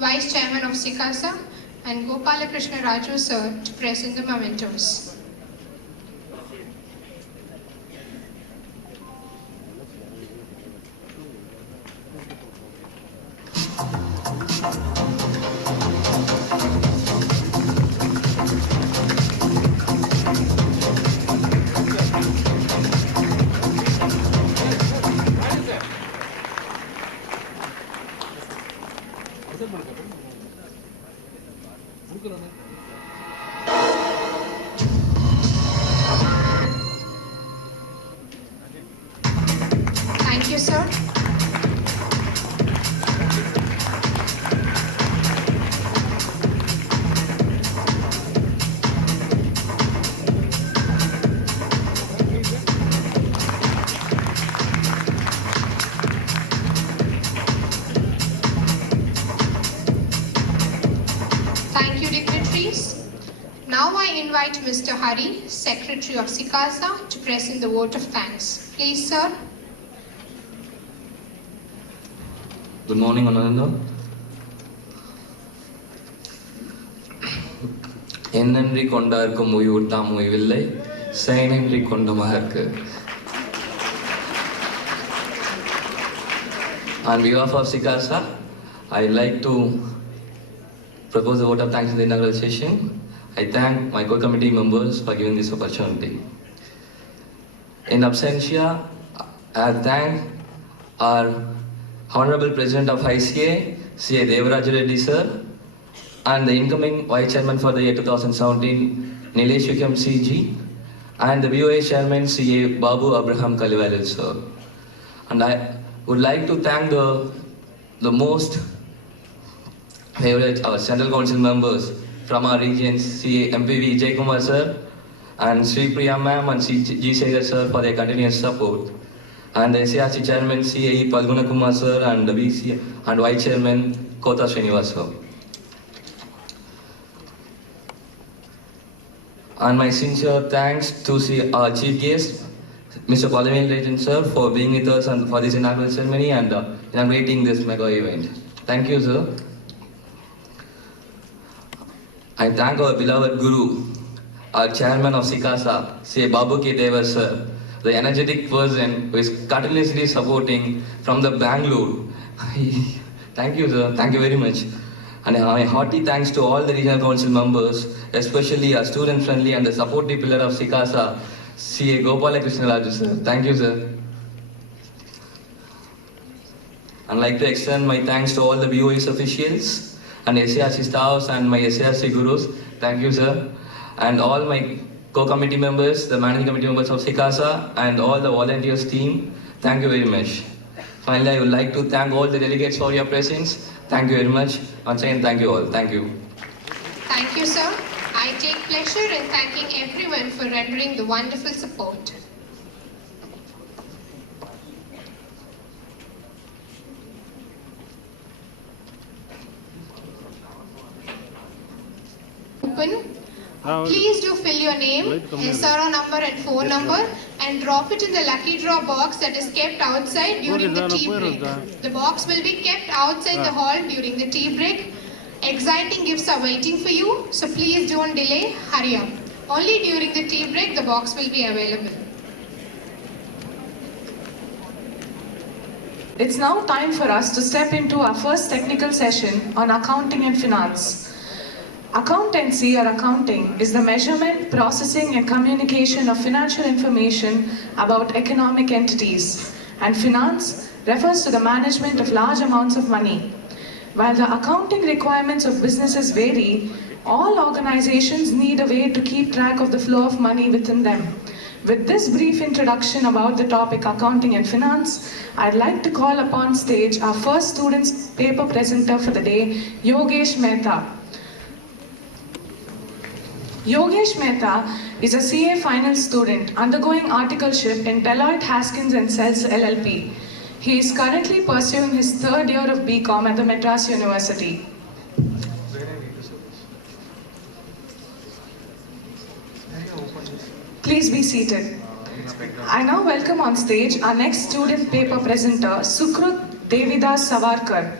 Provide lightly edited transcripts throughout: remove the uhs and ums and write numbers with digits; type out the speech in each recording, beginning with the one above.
Vice Chairman of Sikasa, and Gopalakrishna Raju sir to present the mementos. Thank you, sir. Thank you, dignitaries. Now I invite Mr. Hari, Secretary of Sikasa, to present the vote of thanks. Please, sir. Good morning, Ananda. என்னன்றி கொண்டார்க்கு மொய்வுட்டாம் மொய்வில்லை செயனன்றி கொண்ட மகற்கு. On behalf of Sikasa, I'd like to propose a vote of thanks in the inaugural session. I thank my core committee members for giving this opportunity. In absentia, I thank our Honorable President of ICA, C.A. Devaraj Reddy sir, and the incoming Vice Chairman for the year 2017, Nilesh Yukam CG, and the VOA Chairman, C.A. Babu Abraham Kalivalil sir. And I would like to thank the most favorite, our Central Council members from our regions, C.A. MPV Jay Kumar sir, and Sri Priya ma'am and C.G. Segar sir for their continuous support. And the SARC Chairman C.A.E. Palguna Kumar sir and the VC and Vice Chairman Kota Srinivas sir. And my sincere thanks to our Chief Guest, Mr. Palavin Rajan sir, for being with us and for this inaugural ceremony and inaugurating this mega event. Thank you, sir. I thank our beloved Guru, our Chairman of Sikasa, C.A. Babu K. Deva sir, the energetic person who is continuously supporting from the Bangalore. Thank you, sir. Thank you very much. And my hearty thanks to all the regional council members, especially our student-friendly and the supportive pillar of Sikasa, C.A. Gopalakrishna Raju, sir. Thank you, sir. I'd like to extend my thanks to all the BOS officials and SARC staffs and my SARC gurus. Thank you, sir. And all my co-committee members, the managing committee members of Sikasa, and all the volunteers team. Thank you very much. Finally, I would like to thank all the delegates for your presence. Thank you very much. Once again, thank you all. Thank you. Thank you, sir. I take pleasure in thanking everyone for rendering the wonderful support. Open. Please do fill your name, SRO number and phone number and drop it in the lucky draw box that is kept outside during the tea break. The box will be kept outside the hall during the tea break. Exciting gifts are waiting for you, so please don't delay, hurry up. Only during the tea break the box will be available. It's now time for us to step into our first technical session on accounting and finance. Accountancy or accounting is the measurement, processing and communication of financial information about economic entities, and finance refers to the management of large amounts of money. While the accounting requirements of businesses vary, all organizations need a way to keep track of the flow of money within them. With this brief introduction about the topic accounting and finance, I'd like to call upon stage our first student's paper presenter for the day, Yogesh Mehta. Yogesh Mehta is a CA final student undergoing articleship in Deloitte Haskins & Sells LLP. He is currently pursuing his third year of BCom at the Madras University. Please be seated. I now welcome on stage our next student paper presenter, Sukrut Devidas Savarkar.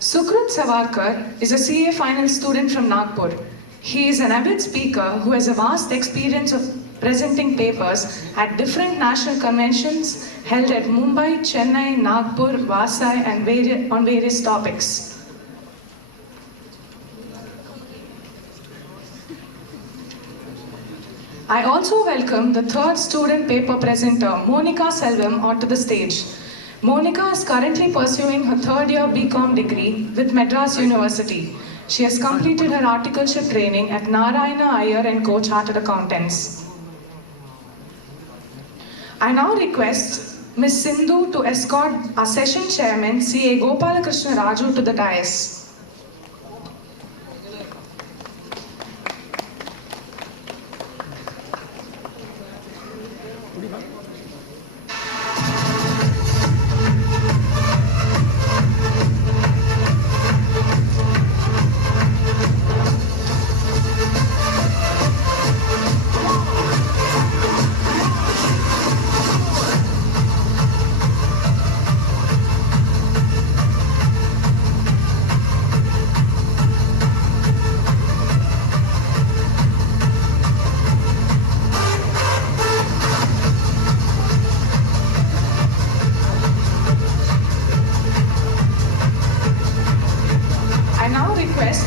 Sukrut Savarkar is a CA final student from Nagpur. He is an avid speaker who has a vast experience of presenting papers at different national conventions held at Mumbai, Chennai, Nagpur, Vasai and on various topics. I also welcome the third student paper presenter, Monica Selvam, onto the stage. Monica is currently pursuing her third year BCom degree with Madras University. She has completed her articleship training at Narayana Iyer & Co. Chartered Accountants. I now request Ms. Sindhu to escort our session chairman, CA Gopalakrishna Raju, to the dais.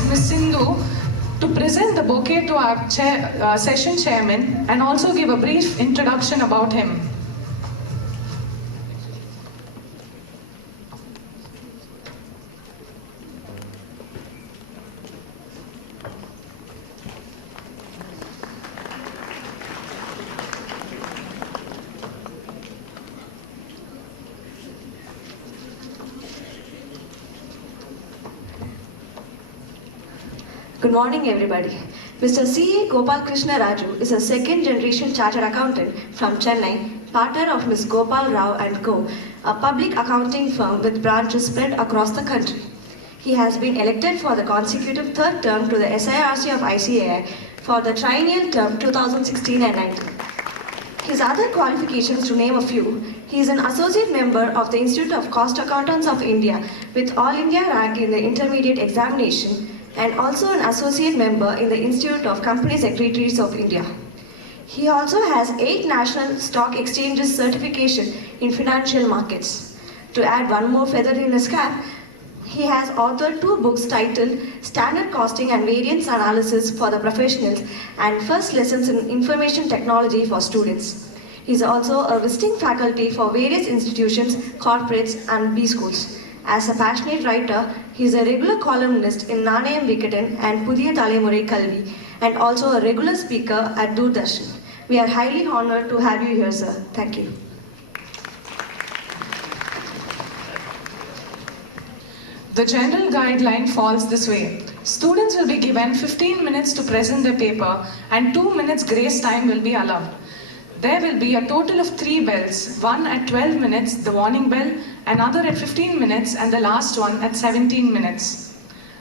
Ms. Sindhu to present the bouquet to our session chairman and also give a brief introduction about him. Good morning, everybody. Mr. C.A. Gopalakrishna Raju is a second-generation chartered accountant from Chennai, partner of Ms. Gopal Rao & Co., a public accounting firm with branches spread across the country. He has been elected for the consecutive third term to the SIRC of ICAI for the triennial term 2016 and 19. His other qualifications, to name a few: he is an associate member of the Institute of Cost Accountants of India with All India rank in the intermediate examination, and also an associate member in the Institute of Company Secretaries of India. He also has 8 national stock exchanges certification in financial markets. To add one more feather in his cap, he has authored 2 books titled Standard Costing and Variance Analysis for the Professionals and First Lessons in Information Technology for Students. He is also a visiting faculty for various institutions, corporates and B schools. As a passionate writer, he is a regular columnist in Nanayam Vikatan and Pudhiya Thalamurai Kalvi, and also a regular speaker at Doordarshan. We are highly honored to have you here, sir. Thank you. The general guideline falls this way. Students will be given 15 minutes to present their paper and 2 minutes grace time will be allowed. There will be a total of 3 bells, one at 12 minutes, the warning bell, another at 15 minutes, and the last one at 17 minutes.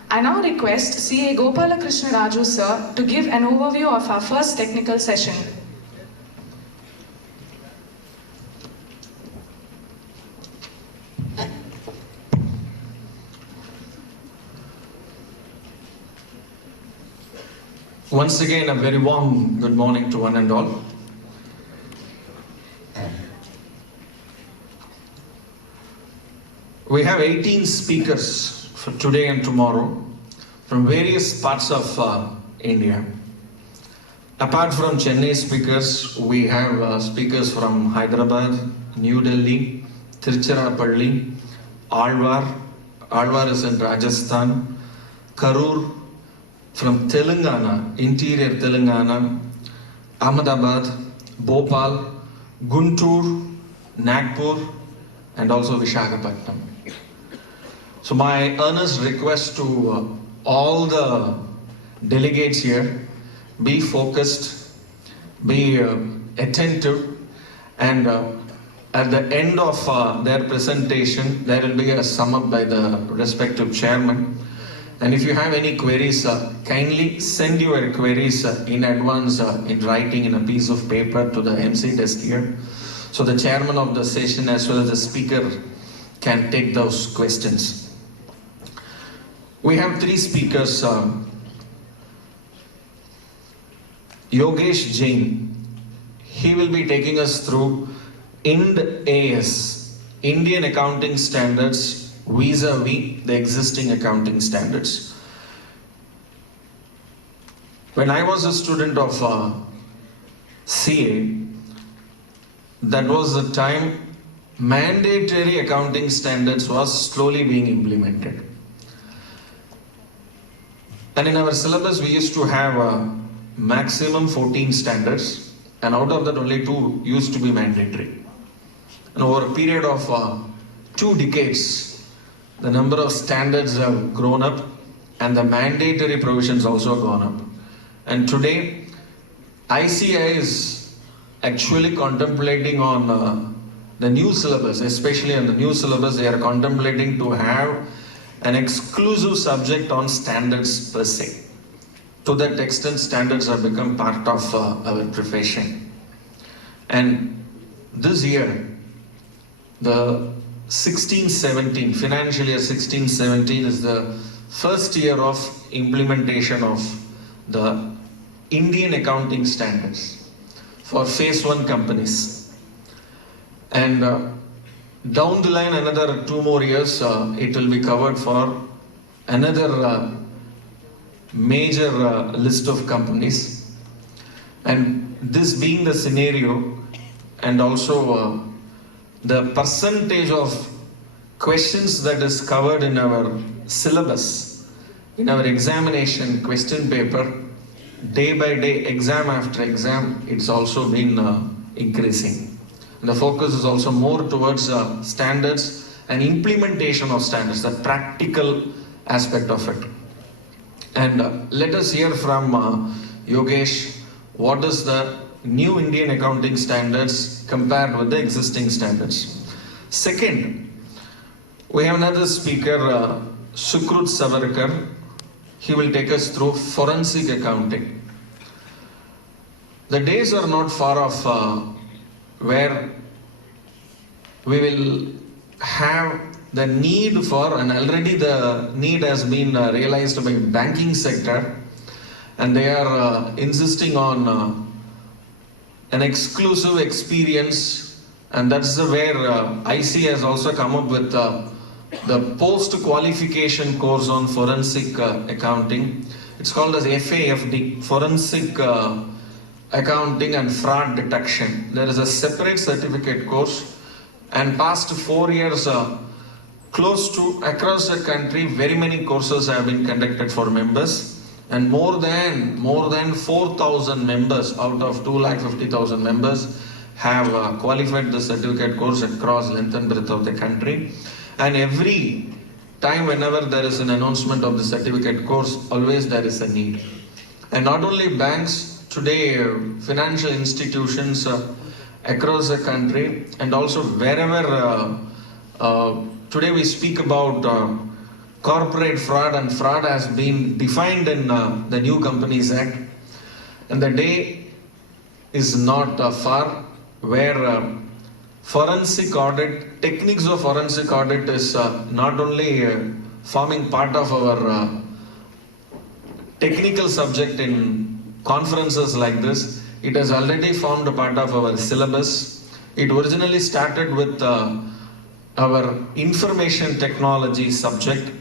I now request CA Gopalakrishna Raju sir to give an overview of our first technical session. Once again, a very warm good morning to one and all. We have 18 speakers for today and tomorrow from various parts of India. Apart from Chennai speakers, we have speakers from Hyderabad, New Delhi, Tiruchirappalli, Alwar. Alwar is in Rajasthan, Karur, from Telangana, interior Telangana, Ahmedabad, Bhopal, Guntur, Nagpur, and also Visakhapatnam. So my earnest request to all the delegates here, be focused, be attentive, and at the end of their presentation, there will be a sum up by the respective chairman. And if you have any queries, kindly send your queries in advance in writing in a piece of paper to the MC desk here. so the chairman of the session as well as the speaker can take those questions. We have three speakers. Yogesh Jain, he will be taking us through IND AS, Indian Accounting Standards vis-a-vis the existing accounting standards. When I was a student of CA, that was the time mandatory accounting standards was slowly being implemented. And in our syllabus, we used to have maximum 14 standards, and out of that only 2 used to be mandatory. And over a period of 2 decades, the number of standards have grown up and the mandatory provisions also gone up. And today, ICI is actually contemplating on the new syllabus, especially on the new syllabus, they are contemplating to have an exclusive subject on standards per se. To that extent, standards have become part of our profession. And this year, the 16-17, financial year 16-17 is the first year of implementation of the Indian accounting standards for phase 1 companies. And down the line, another 2 more years, it will be covered for another major list of companies. And this being the scenario, and also the percentage of questions that is covered in our syllabus, in our examination question paper, day by day, exam after exam, it's also been increasing. And the focus is also more towards standards and implementation of standards, the practical aspect of it. And let us hear from Yogesh, what is the new Indian accounting standards compared with the existing standards. Second, we have another speaker, Sukrut Savarkar. He will take us through forensic accounting. The days are not far off where we will have the need for, and already the need has been realized by banking sector, and they are insisting on an exclusive experience, and that's where IC has also come up with the post-qualification course on forensic accounting. It's called as FAFD, Forensic Accounting and Fraud Detection. There is a separate certificate course, and past 4 years, close to across the country, very many courses have been conducted for members. And more than 4,000 members out of 250,000 members have qualified the certificate course across length and breadth of the country. And every time whenever there is an announcement of the certificate course, always there is a need. And not only banks, today financial institutions across the country, and also wherever today we speak about corporate fraud, and fraud has been defined in the New Companies Act. And the day is not far where forensic audit, techniques of forensic audit is not only forming part of our technical subject in conferences like this, it has already formed a part of our syllabus. It originally started with our information technology subject.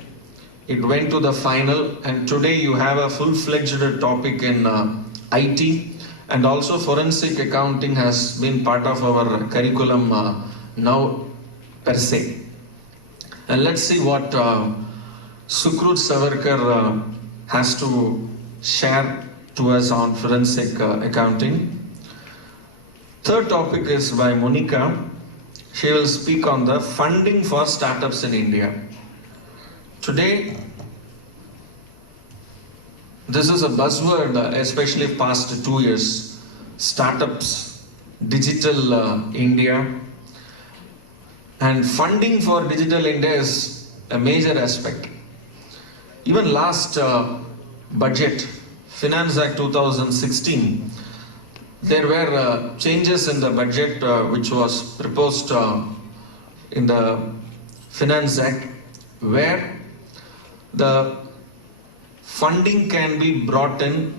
It went to the final, and today you have a full-fledged topic in IT, and also forensic accounting has been part of our curriculum now per se. And let's see what Sukrut Savarkar has to share to us on forensic accounting. Third topic is by Monica. She will speak on the funding for startups in India. Today, this is a buzzword, especially past 2 years. Startups, digital India, and funding for digital India is a major aspect. Even last budget, Finance Act 2016, there were changes in the budget which was proposed in the Finance Act, where the funding can be brought in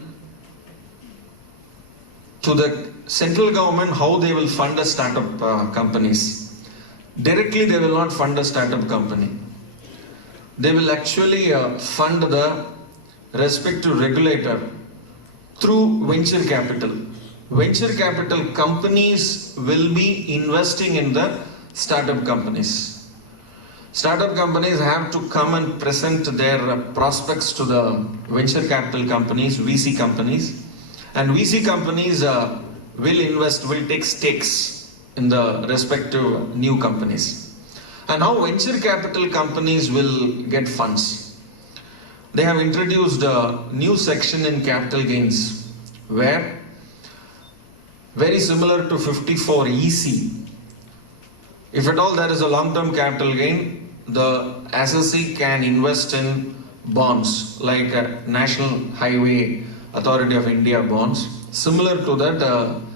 to the central government, how they will fund the startup companies. Directly they will not fund a startup company. They will actually fund the respective regulator through venture capital. Venture capital companies will be investing in the startup companies. Startup companies have to come and present their prospects to the venture capital companies, VC companies, and VC companies will take stakes in the respective new companies. And how venture capital companies will get funds? They have introduced a new section in capital gains where, very similar to 54 EC, if at all there is a long-term capital gain, the assessee can invest in bonds like National Highway Authority of India bonds. Similar to that,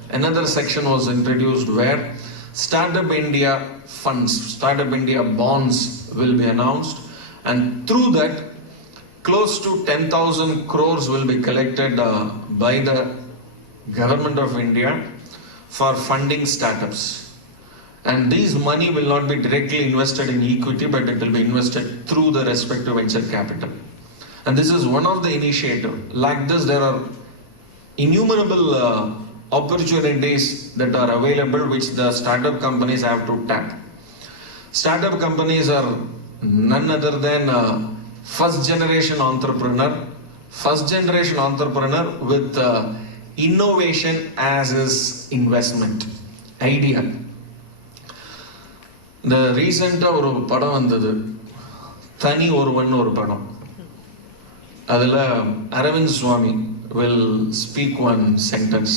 another section was introduced where Startup India funds, Startup India bonds will be announced, and through that close to 10,000 crores will be collected by the Government of India for funding startups. And these money will not be directly invested in equity, but it will be invested through the respective venture capital. And this is one of the initiatives. Like this, there are innumerable opportunities that are available which the startup companies have to tap. Startup companies are none other than first generation entrepreneur with innovation as his investment idea. இந்த ரீசெண்டாக ஒரு படம் வந்தது, தனி ஒருவன் ஒரு படம். அதில் அரவிந்த் சுவாமி will speak one sentence.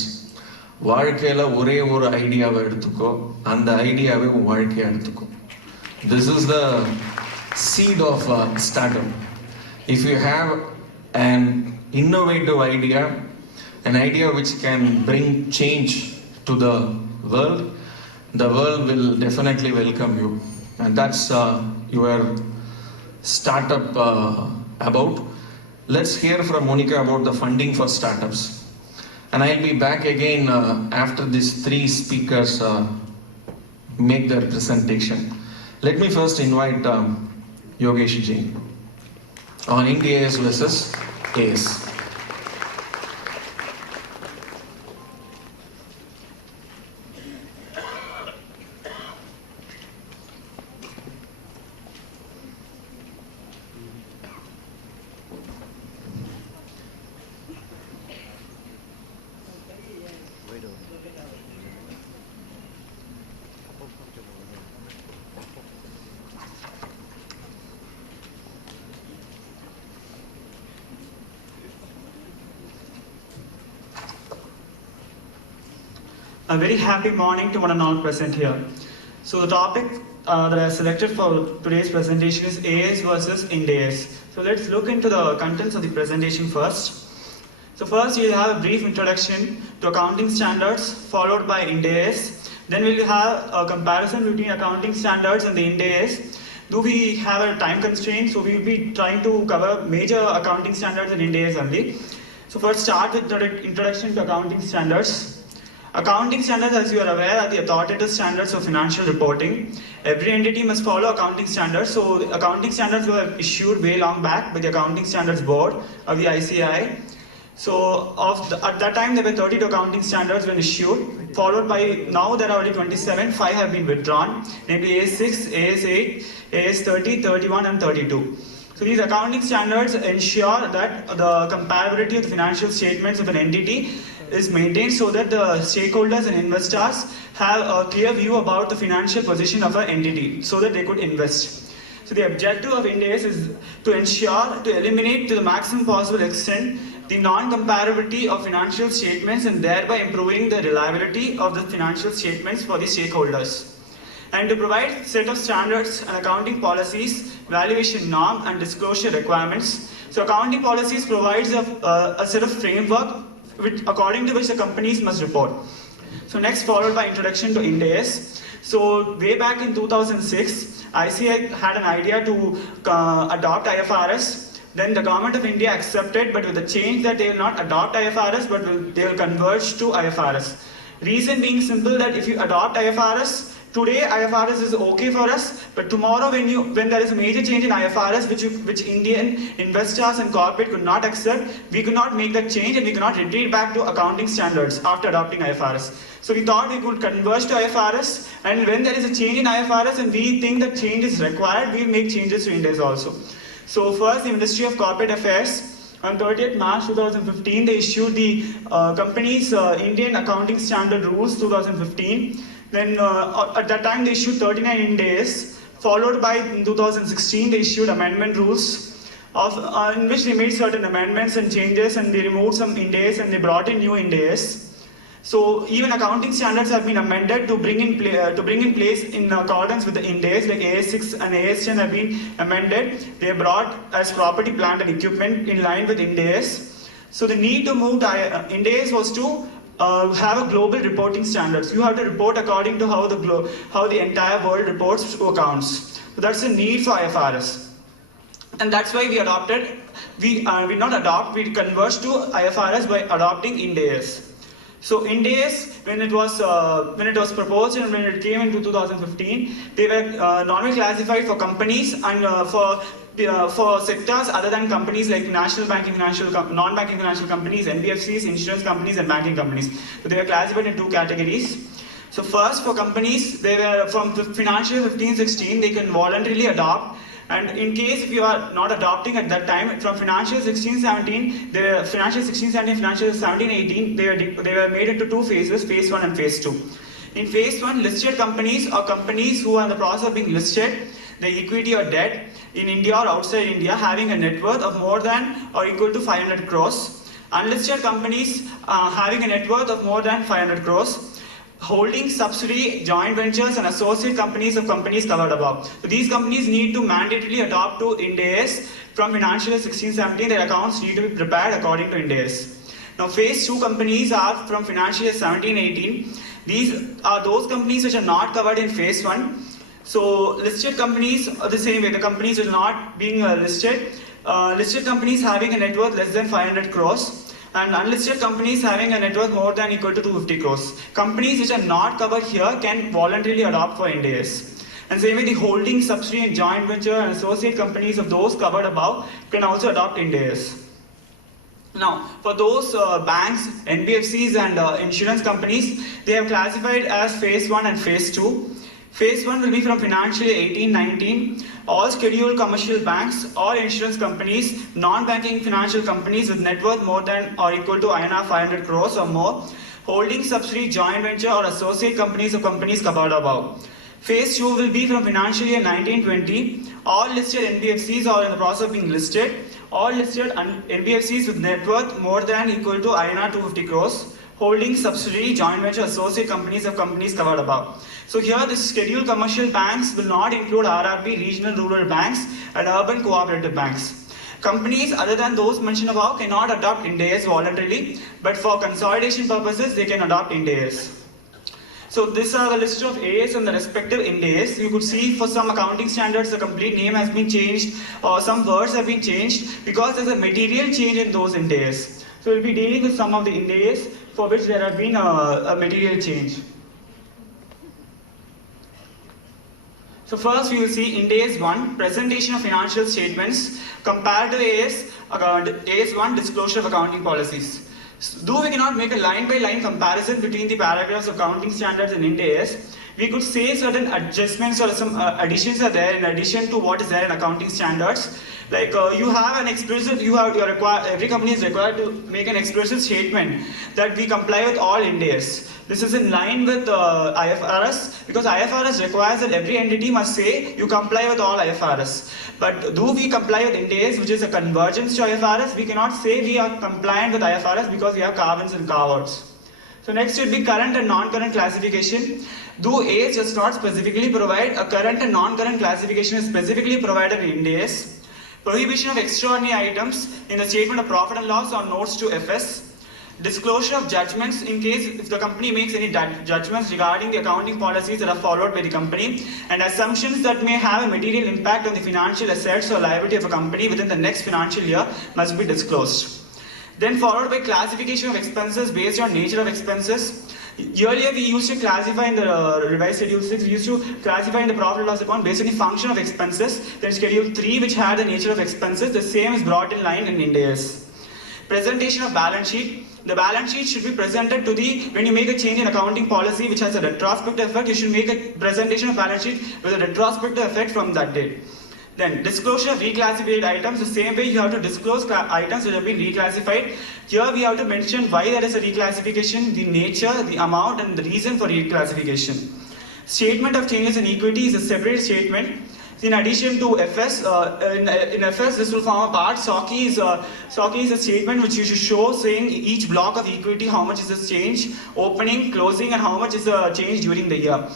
வாழ்க்கையில் ஒரே ஒரு ஐடியாவை எடுத்துக்கோ, அந்த ஐடியாவை உன் வாழ்க்கையை எடுத்துக்கோ. This is the seed of startup. If you have an innovative idea, an idea which can bring change to the world will definitely welcome you. And that's your startup about. Let's hear from Monica about the funding for startups. And I'll be back again after these three speakers make their presentation. Let me first invite Yogesh Jain on IndAS versus AS. A very happy morning to one and all present here. So the topic that I selected for today's presentation is AS versus IndAS. So let's look into the contents of the presentation first. So first we'll have a brief introduction to accounting standards, followed by IndAS. Then we'll have a comparison between accounting standards and the IndAS. Though we have a time constraint, so we'll be trying to cover major accounting standards and IndAS only. So first start with the introduction to accounting standards. Accounting standards, as you are aware, are the authoritative standards of financial reporting. Every entity must follow accounting standards. So the accounting standards were issued way long back by the Accounting Standards Board of the ICAI. So at that time there were 32 accounting standards when issued, followed by, now there are already 27, 5 have been withdrawn, namely AS6, AS8, AS30, 31 and 32. So these accounting standards ensure that the comparability of the financial statements of an entity is maintained so that the stakeholders and investors have a clear view about the financial position of an entity so that they could invest. So the objective of IndAS is to ensure, to eliminate to the maximum possible extent the non-comparability of financial statements and thereby improving the reliability of the financial statements for the stakeholders. And to provide set of standards and accounting policies, valuation norm and disclosure requirements. So accounting policies provides a set of framework according to which the companies must report. So next, followed by introduction to Ind AS. So way back in 2006, ICI had an idea to adopt IFRS. Then the government of India accepted, but with the change that they will not adopt IFRS, but they will converge to IFRS. Reason being simple, that if you adopt IFRS, today IFRS is okay for us, but tomorrow when there is a major change in IFRS which Indian investors and corporate could not accept, we could not make that change and we could not retreat back to accounting standards after adopting IFRS. So we thought we could converge to IFRS, and when there is a change in IFRS and we think that change is required, we will make changes to Ind AS also. So first, the Ministry of Corporate Affairs, on 30th March 2015, they issued the company's Indian Accounting Standard Rules 2015. Then at that time they issued 39 Ind AS, followed by in 2016 they issued amendment rules in which they made certain amendments and changes, and they removed some Ind AS and they brought in new Ind AS. So even accounting standards have been amended to bring in place in accordance with the Ind AS, like AS6 and AS10 have been amended. They are brought as property, plant and equipment in line with Ind AS. So the need to move to Ind AS was to have a global reporting standards. You have to report according to how the entire world reports to accounts. So that's the need for IFRS. And that's why we converged to IFRS by adopting Ind AS. So Ind AS, when it was proposed and when it came into 2015, they were normally classified for companies and for sectors other than companies like national banking, non-banking financial companies, NBFCs, insurance companies, and banking companies. So they were classified in two categories. So first, for companies, they were from financial 15-16, they can voluntarily adopt. And in case if you are not adopting at that time, from financial 16-17, financial 17-18, they were made into two phases, phase 1 and phase 2. In phase 1, listed companies or companies who are in the process of being listed, the equity or debt in India or outside India having a net worth of more than or equal to 500 crores. Unlisted companies having a net worth of more than 500 crores. Holding subsidiary, joint ventures and associate companies of companies covered above. So these companies need to mandatorily adopt to Ind AS from financial 16-17. Their accounts need to be prepared according to Ind AS. Now phase 2 companies are from financial 17-18. These are those companies which are not covered in phase 1. So listed companies are the same way. The companies which are not being listed. Listed companies having a net worth less than 500 crores. And unlisted companies having a net worth more than equal to 250 crores. Companies which are not covered here can voluntarily adopt for Ind AS. And same way, the holding, subsidiary and joint venture and associate companies of those covered above can also adopt Ind AS. Now, for those banks, NBFCs and insurance companies, they have classified as phase 1 and phase 2. Phase 1 will be from financial year 18-19. All scheduled commercial banks, all insurance companies, non-banking financial companies with net worth more than or equal to INR 500 crores or more, holding subsidiary, joint venture or associate companies of companies covered above. Phase 2 will be from financial year 19-20. All listed NBFCs are in the process of being listed. All listed NBFCs with net worth more than equal to INR 250 crores, holding subsidiary, joint venture, associate companies of companies covered above. So here the scheduled commercial banks will not include RRB, regional rural banks and urban cooperative banks. Companies other than those mentioned above cannot adopt Ind AS voluntarily, but for consolidation purposes they can adopt Ind AS. So these are the list of AS and the respective Ind AS. You could see for some accounting standards the complete name has been changed or some words have been changed because there's a material change in those Ind AS. So we'll be dealing with some of the Ind AS for which there have been a material change. So first we will see Ind AS 1, presentation of financial statements, compared to AS 1, disclosure of accounting policies. So, though we cannot make a line-by-line comparison between the paragraphs of accounting standards and Ind AS, we could say certain adjustments or some additions are there in addition to what is there in accounting standards. Like you have an explicit, every company is required to make an explicit statement that we comply with all Ind AS. This is in line with IFRS because IFRS requires that every entity must say you comply with all IFRS. But do we comply with Ind AS, which is a convergence to IFRS? We cannot say we are compliant with IFRS because we have carve-ins and carve-outs. So next would be current and non-current classification. Though AS does not specifically provide, a current and non-current classification is specifically provided in Ind AS. Prohibition of extraordinary items in the statement of profit and loss or notes to FS. Disclosure of judgments in case if the company makes any judgments regarding the accounting policies that are followed by the company, and assumptions that may have a material impact on the financial assets or liability of a company within the next financial year must be disclosed. Then followed by classification of expenses based on nature of expenses. Earlier we used to classify in the revised schedule 6, we used to classify in the profit and loss account based on the function of expenses. Then schedule 3, which had the nature of expenses, the same is brought in line in Ind AS. Presentation of balance sheet. The balance sheet should be presented to the, when you make a change in accounting policy which has a retrospective effect, you should make a presentation of balance sheet with a retrospective effect from that date. Then disclosure of reclassified items, the same way you have to disclose items that have been reclassified. Here we have to mention why there is a reclassification, the nature, the amount and the reason for reclassification. Statement of changes in equity is a separate statement. In addition to FS, in FS this will form a part. SOCI is a statement which you should show saying each block of equity, how much is the change, opening, closing and how much is the change during the year.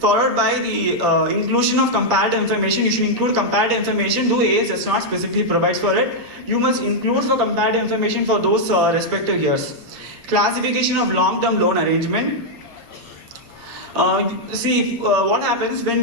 Followed by the inclusion of comparative information. You should include comparative information, though AS does not specifically provide for it. You must include for comparative information for those respective years. Classification of long-term loan arrangement. What happens when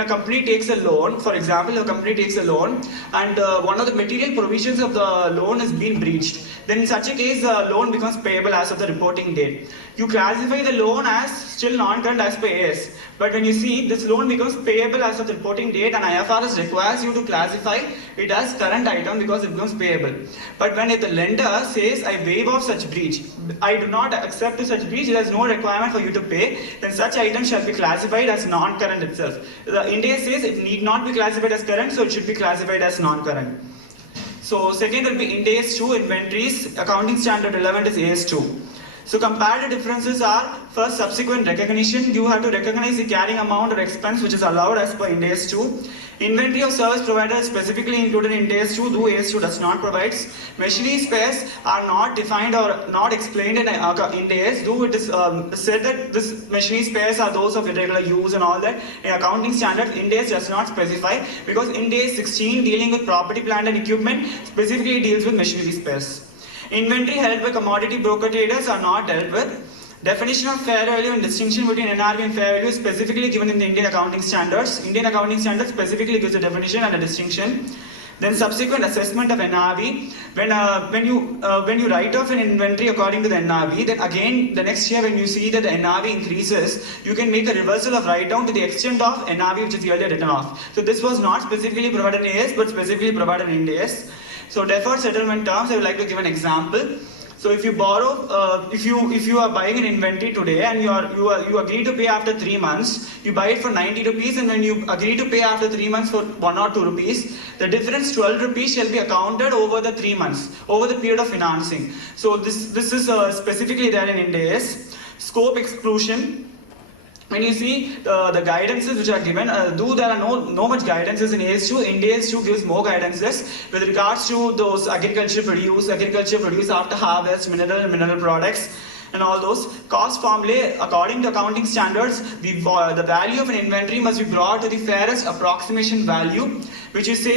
a company takes a loan. For example, a company takes a loan and one of the material provisions of the loan has been breached. Then in such a case, the loan becomes payable as of the reporting date. You classify the loan as still non-current as per AS. But when you see this loan becomes payable as of the reporting date and IFRS requires you to classify it as current item because it becomes payable. But when the lender says, I waive off such breach, I do not accept to such breach, there is no requirement for you to pay, then such item shall be classified as non-current itself. The Ind AS says it need not be classified as current, so it should be classified as non-current. So second will be Ind AS 2 inventories, accounting standard 11 is AS 2. So comparative differences are first subsequent recognition. You have to recognize the carrying amount or expense which is allowed as per Ind AS 2. Inventory of service provider is specifically included in Ind AS 2, though AS 2 does not provide. Machinery spares are not defined or not explained in Ind AS, though it is said that this machinery spares are those of irregular use and all that. In accounting standards, Ind AS does not specify because Ind AS 16 dealing with property, plant and equipment specifically deals with machinery spares. Inventory held by commodity broker traders are not dealt with. Definition of fair value and distinction between NRV and fair value is specifically given in the Indian accounting standards. Indian accounting standards specifically gives a definition and a distinction. Then subsequent assessment of NRV. When you write off an inventory according to the NRV, then again the next year when you see that the NRV increases, you can make a reversal of write down to the extent of NRV which is earlier written off. So this was not specifically provided in AS but specifically provided in Ind AS. So deferred settlement terms, I would like to give an example. So if you borrow, if you are buying an inventory today and you agree to pay after 3 months, you buy it for 90 rupees and when you agree to pay after 3 months for 1 or 2 rupees, the difference 12 rupees shall be accounted over the 3 months, over the period of financing. So this is specifically there in Ind AS. Scope exclusion. When you see the guidances which are given, though there are no much guidances in AS2, Ind AS 2 gives more guidances with regards to those agriculture produce after harvest, mineral products and all those. Cost formulae, according to accounting standards, the value of an inventory must be brought to the fairest approximation value, which is say